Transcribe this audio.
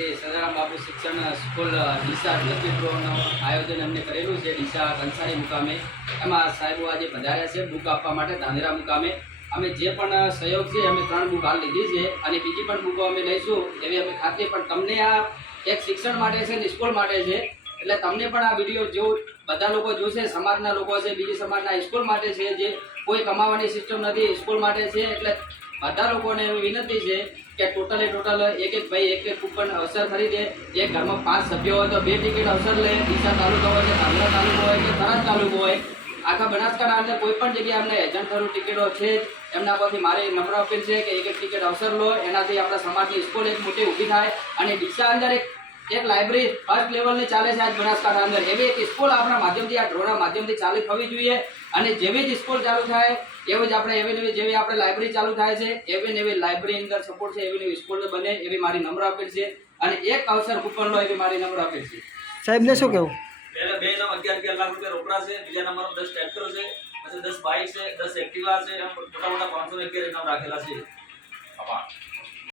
શ્રી સદારામ બાપુ શિક્ષણ સ્કૂલ ડીસા લખીપુરનું આયોજન અમને કરેલું છે ડીસા કંસારી મુકામે. એમાં સાહેબો આજે પધાર્યા છે બુક આપવા માટે ધાંધરા મુકામે. અમે જે પણ સહયોગ છે અમે 3 બુક હાલ લીધી છે અને બીજી પણ બુકો અમે લઈશું એવી અમે ખાતરી. પણ તમને આ એક શિક્ષણ માટે છે ને સ્કૂલ માટે છે, એટલે તમને પણ આ વિડીયો જો બધા લોકો જોશે, સમાજના લોકો છે, બીજી સમાજના સ્કૂલ માટે છે, જે કોઈ કમાવાની સિસ્ટમ નથી સ્કૂલ માટે છે. એટલે બધા લોકોને એવી વિનંતી છે કે ટોટલ એક ભાઈ એક કૂપન અવસર ખરીદે. એક ઘરમાં 5 સભ્યો હોય તો 2 ટિકિટ અવસર લે. ડીસા તાલુકા હોય કે ધાંગધ્રા તાલુકો હોય કે થરાદ તાલુકો હોય, આખા બનાસકાંઠા અંદર કોઈ પણ જગ્યાએ અમને એજન્ટ થਰੂ ટિકિટો છે. એમના પરથી મારી નમ્ર અપીલ છે કે એક ટિકિટ અવસર લો, એનાથી આપણા સમાજની સ્કૂલ એક મોટી ઊભી થાય. અને ડીસા અંદર એક લાઇબ્રેરી ફર્સ્ટ લેવલની ચાલે છે આજ બનાસકાંઠા અંદર, એવી એક સ્કૂલ આપણા માધ્યમથી, આ ડ્રોના માધ્યમથી ચાલુ થવી જોઈએ. અને જેવી જ સ્કૂલ ચાલુ થાય એવું જ આપણે એવી નવી જેવી આપણે લાઇબ્રેરી ચાલુ થાય છે એવી નવી લાઇબ્રેરી અંદર સપોર્ટ છે, એવી નવી સ્કૂલ બને એવી મારી નમ્ર અપીલ છે. અને એક અવસર કૂપન લો એવી મારી નમ્ર અપીલ છે. સાહેબને શું કહેવું? પહેલા 2 નામ 11 લાખ રૂપિયા રોકડા છે, બીજા નંબર 10 ટ્રેક્ટર છે, પછી 10 બાઇક છે, 10 એક્ટિવા છે, એમ મોટા 511 નામ રાખેલા છે.